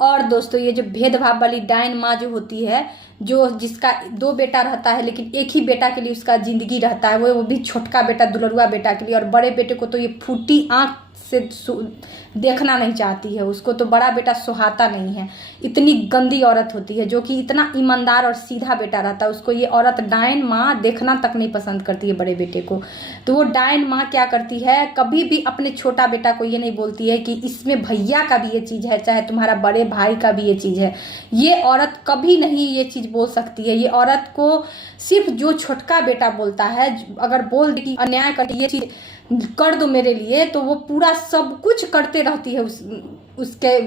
और दोस्तों ये जो भेदभाव वाली डायन माँ जो होती है, जो जिसका 2 बेटा रहता है लेकिन एक ही बेटा के लिए उसका जिंदगी रहता है, वो भी छोटका बेटा दुलरुआ बेटा के लिए, और बड़े बेटे को तो ये फूटी आंख से देखना नहीं चाहती है, उसको तो बड़ा बेटा सुहाता नहीं है। इतनी गंदी औरत होती है जो कि इतना ईमानदार और सीधा बेटा रहता है, उसको ये औरत डायन माँ देखना तक नहीं पसंद करती है बड़े बेटे को। तो वो डायन माँ क्या करती है, कभी भी अपने छोटा बेटा को ये नहीं बोलती है कि इसमें भैया का भी ये चीज़ है, चाहे तुम्हारा बड़े भाई का भी ये चीज़ है। ये औरत कभी नहीं ये चीज़ बोल सकती है। ये औरत को सिर्फ जो छोटका बेटा बोलता है, अगर बोल दे कि अन्याय कर ये चीज़ कर दो मेरे लिए, तो वो पूरा सब कुछ करते रहती है उसके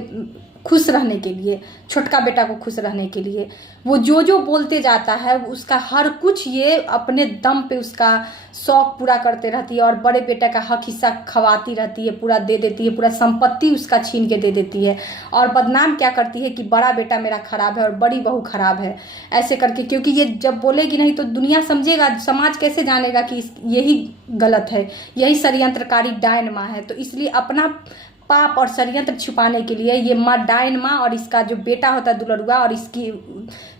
खुश रहने के लिए, छोटका बेटा को खुश रहने के लिए। वो जो जो बोलते जाता है उसका हर कुछ ये अपने दम पे उसका शौक पूरा करते रहती है, और बड़े बेटे का हक हिस्सा खवाती रहती है, पूरा दे देती है, पूरा संपत्ति उसका छीन के दे देती है। और बदनाम क्या करती है कि बड़ा बेटा मेरा खराब है और बड़ी बहू खराब है, ऐसे करके। क्योंकि ये जब बोलेगी नहीं तो दुनिया समझेगा, समाज कैसे जानेगा कि यही गलत है, यही षड्यंत्रकारी डायन माँ है। तो इसलिए अपना पाप और षड्यंत्र छुपाने के लिए ये माँ डायन माँ और इसका जो बेटा होता है दुलरुआ, और इसकी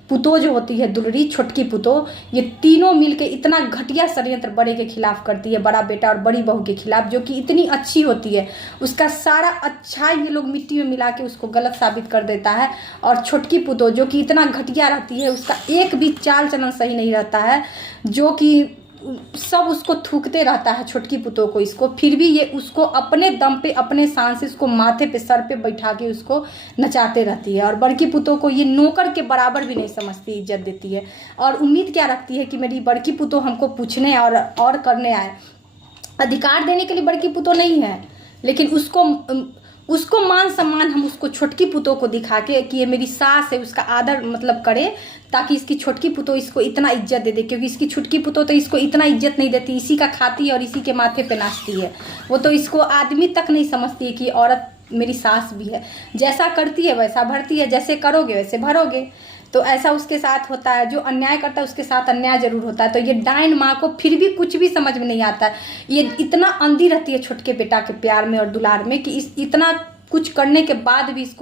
पुतो जो होती है दुलरी, छोटकी पुतो, ये तीनों मिलके इतना घटिया षड्यंत्र बड़े के खिलाफ करती है, बड़ा बेटा और बड़ी बहू के खिलाफ, जो कि इतनी अच्छी होती है। उसका सारा अच्छा ये लोग मिट्टी में मिला के उसको गलत साबित कर देता है। और छोटकी पुतो जो कि इतना घटिया रहती है, उसका एक भी चाल चलन सही नहीं रहता है, जो कि सब उसको थूकते रहता है छोटकी पुतों को इसको, फिर भी ये उसको अपने दम पे अपने शान से उसको माथे पे सर पे बैठा के उसको नचाते रहती है। और बड़की पुतों को ये नौकर के बराबर भी नहीं समझती, इज्जत देती है, और उम्मीद क्या रखती है कि मेरी बड़की पुतों हमको पूछने और करने आए। अधिकार देने के लिए बड़की पुतों नहीं है, लेकिन उसको मान सम्मान हम उसको छोटकी पुतों को दिखा के कि ये मेरी सास है, उसका आदर मतलब करे, ताकि इसकी छोटकी पुतों इसको इतना इज्जत दे दे। क्योंकि इसकी छोटकी पुतों तो इसको इतना इज्जत नहीं देती, इसी का खाती है और इसी के माथे पे नाचती है। वो तो इसको आदमी तक नहीं समझती है कि औरत मेरी सास भी है। जैसा करती है वैसा भरती है, जैसे करोगे वैसे भरोगे। तो ऐसा उसके साथ होता है, जो अन्याय करता है उसके साथ अन्याय जरूर होता है। तो ये डायन माँ को फिर भी कुछ भी समझ में नहीं आता है। ये इतना अंधी रहती है छोटके बेटा के प्यार में और दुलार में कि इतना कुछ करने के बाद भी इसको